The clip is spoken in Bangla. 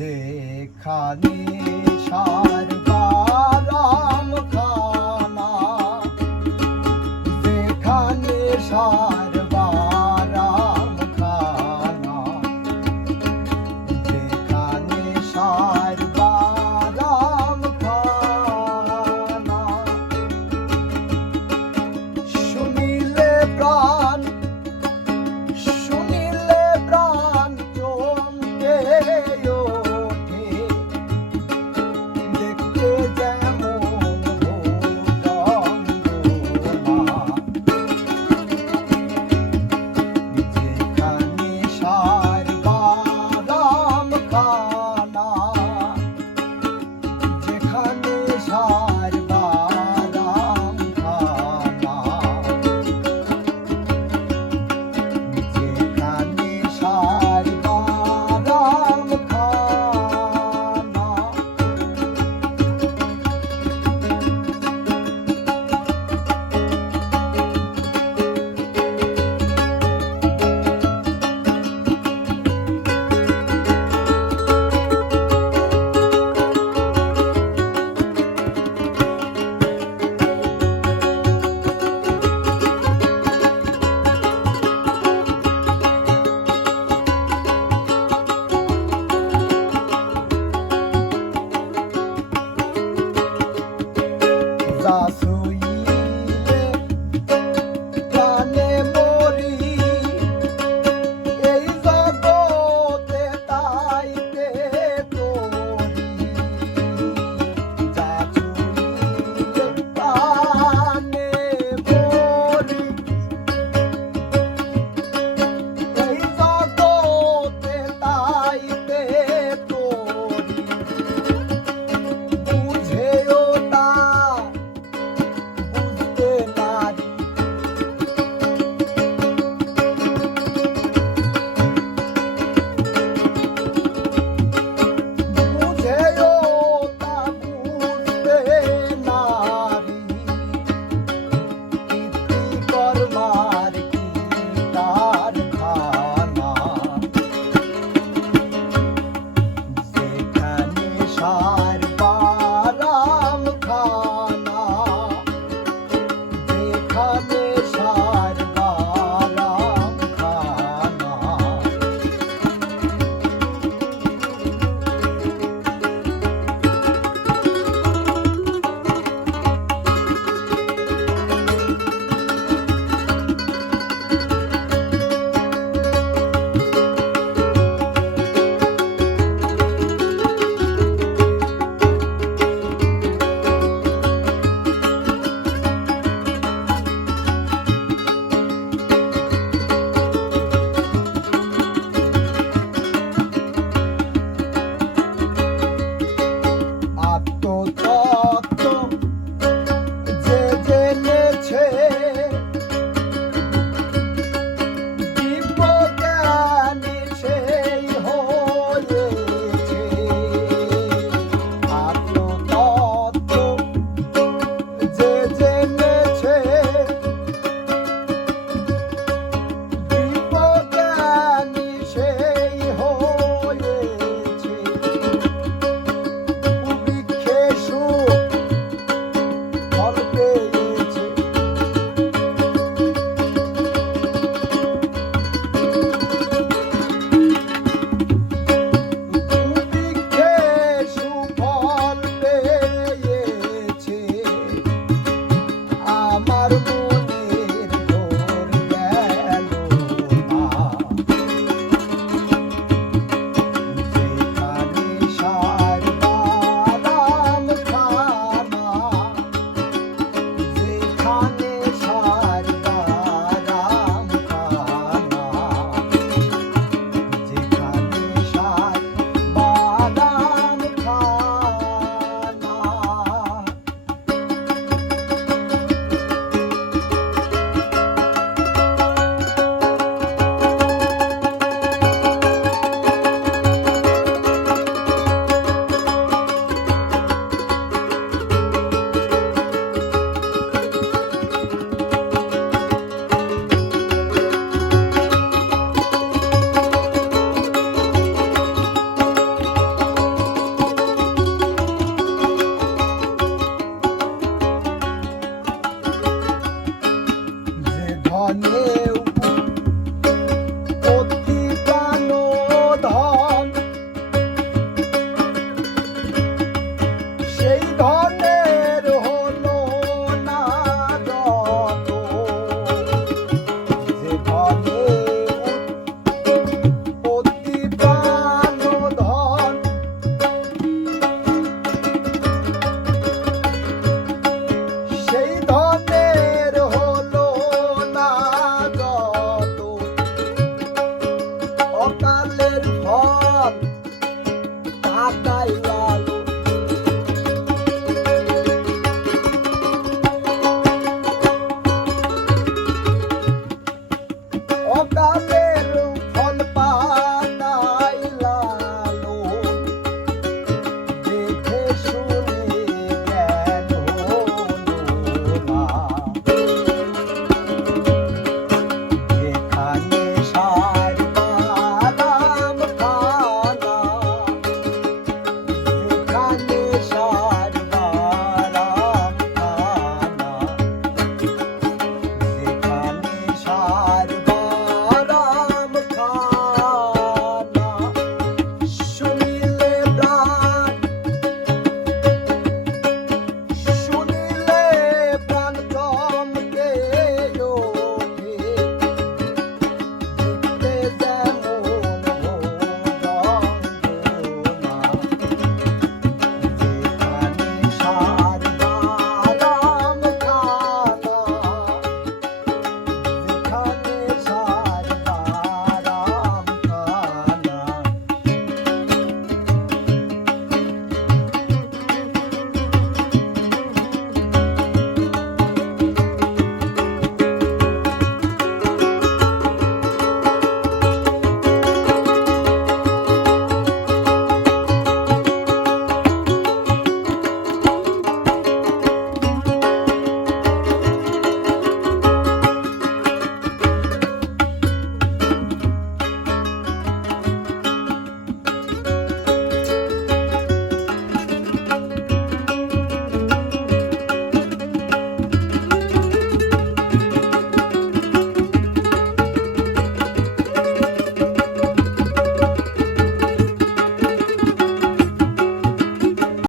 যেখানে সারবারাম one.